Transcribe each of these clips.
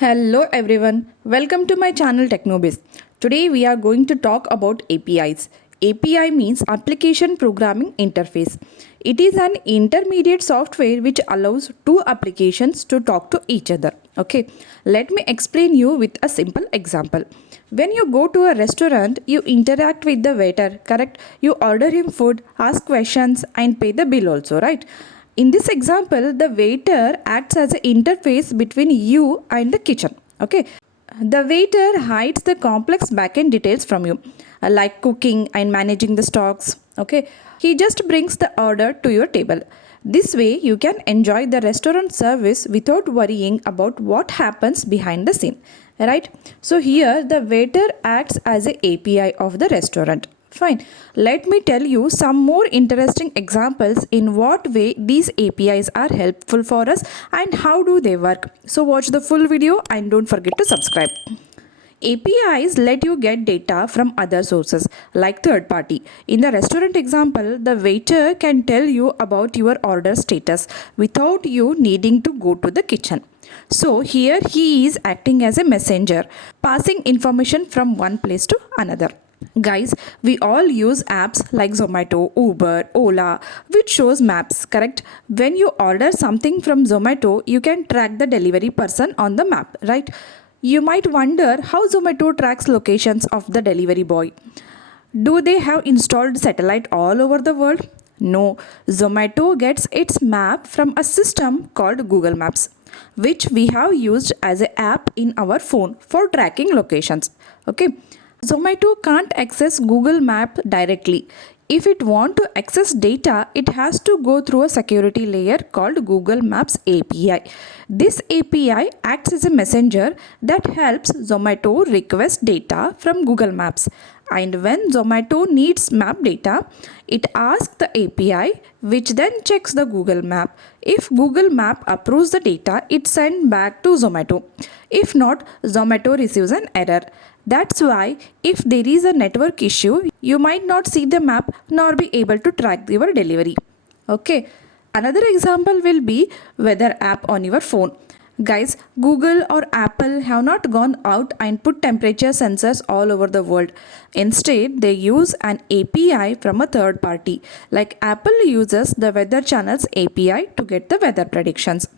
Hello everyone, welcome to my channel Technobiz. Today we are going to talk about APIs. API means Application Programming Interface. It is an intermediate software which allows two applications to talk to each other. Okay, let me explain you with a simple example. When you go to a restaurant, you interact with the waiter, correct? You order him food, ask questions and pay the bill also, right? In this example, the waiter acts as an interface between you and the kitchen. Okay. The waiter hides the complex backend details from you, like cooking and managing the stocks. Okay. He just brings the order to your table. This way, you can enjoy the restaurant service without worrying about what happens behind the scene. Right? So, here the waiter acts as an API of the restaurant. Fine. Let me tell you some more interesting examples in what way these APIs are helpful for us and how do they work. So watch the full video and don't forget to subscribe. APIs let you get data from other sources like third party. In the restaurant example, the waiter can tell you about your order status without you needing to go to the kitchen. So here he is acting as a messenger, passing information from one place to another. Guys, we all use apps like Zomato, Uber, Ola, which shows maps, correct? When you order something from Zomato, you can track the delivery person on the map, right? You might wonder how Zomato tracks locations of the delivery boy. Do they have installed satellite all over the world? No, Zomato gets its map from a system called Google Maps, which we have used as an app in our phone for tracking locations. Okay. Zomato can't access Google Map directly. If it want to access data, it has to go through a security layer called Google Maps API. This API acts as a messenger that helps Zomato request data from Google Maps. And when Zomato needs map data, it asks the API, which then checks the Google Map. If Google Map approves the data, it sends back to Zomato. If not, Zomato receives an error. That's why if there is a network issue, you might not see the map nor be able to track your delivery. Okay. Another example will be weather app on your phone. Guys, Google or Apple have not gone out and put temperature sensors all over the world. Instead, they use an API from a third party. Like Apple uses the Weather Channel's API to get the weather predictions.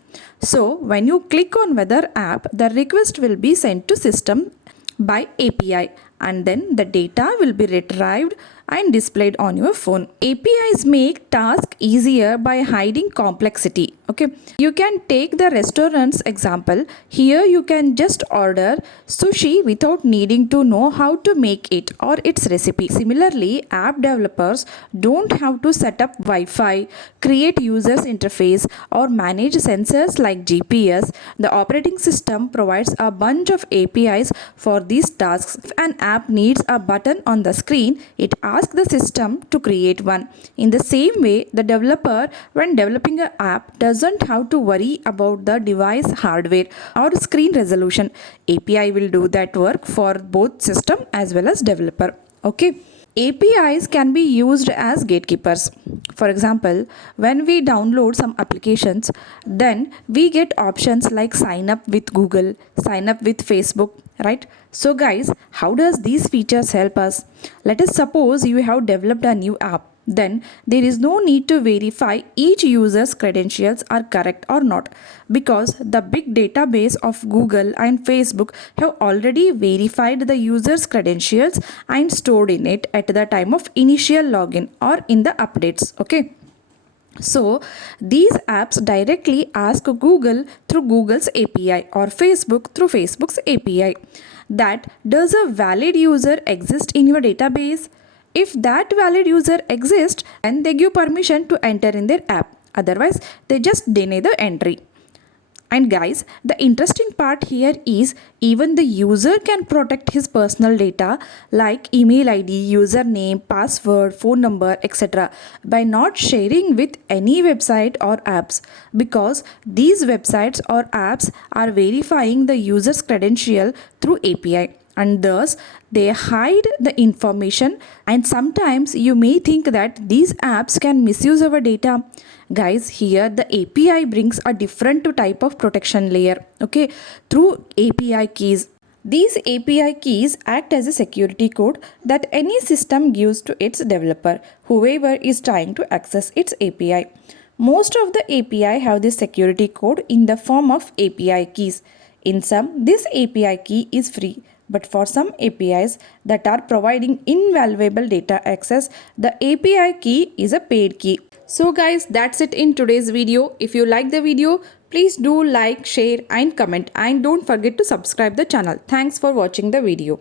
So, when you click on Weather app, the request will be sent to system by API and then the data will be retrieved and displayed on your phone. APIs make tasks easier by hiding complexity. Okay, you can take the restaurant's example. Here you can just order sushi without needing to know how to make it or its recipe. Similarly, app developers don't have to set up Wi-Fi, create users interface or manage sensors like GPS. The operating system provides a bunch of APIs for these tasks. If an app needs a button on the screen, it asks the system to create one. In the same way, the developer, when developing an app, doesn't have to worry about the device hardware or screen resolution. API will do that work for both system as well as developer. Okay. APIs can be used as gatekeepers. For example, when we download some applications, then we get options like sign up with Google, sign up with Facebook, right? So guys, how does these features help us? Let us suppose you have developed a new app. Then there is no need to verify each user's credentials are correct or not, because the big database of Google and Facebook have already verified the user's credentials and stored in it at the time of initial login or in the updates. Okay. So, these apps directly ask Google through Google's API or Facebook through Facebook's API that does a valid user exist in your database? If that valid user exists, then they give permission to enter in their app. Otherwise, they just deny the entry. And guys, the interesting part here is even the user can protect his personal data like email ID, username, password, phone number, etc. by not sharing with any website or apps, because these websites or apps are verifying the user's credential through API. and thus they hide the information, and sometimes you may think that these apps can misuse our data. Guys, here the API brings a different type of protection layer, okay, through API keys. These API keys act as a security code that any system gives to its developer, whoever is trying to access its API. Most of the API have this security code in the form of API keys. In some, this API key is free, but for some APIs that are providing invaluable data access, the API key is a paid key. So guys, that's it in today's video. If you like the video, please do like, share and comment, and don't forget to subscribe the channel. Thanks for watching the video.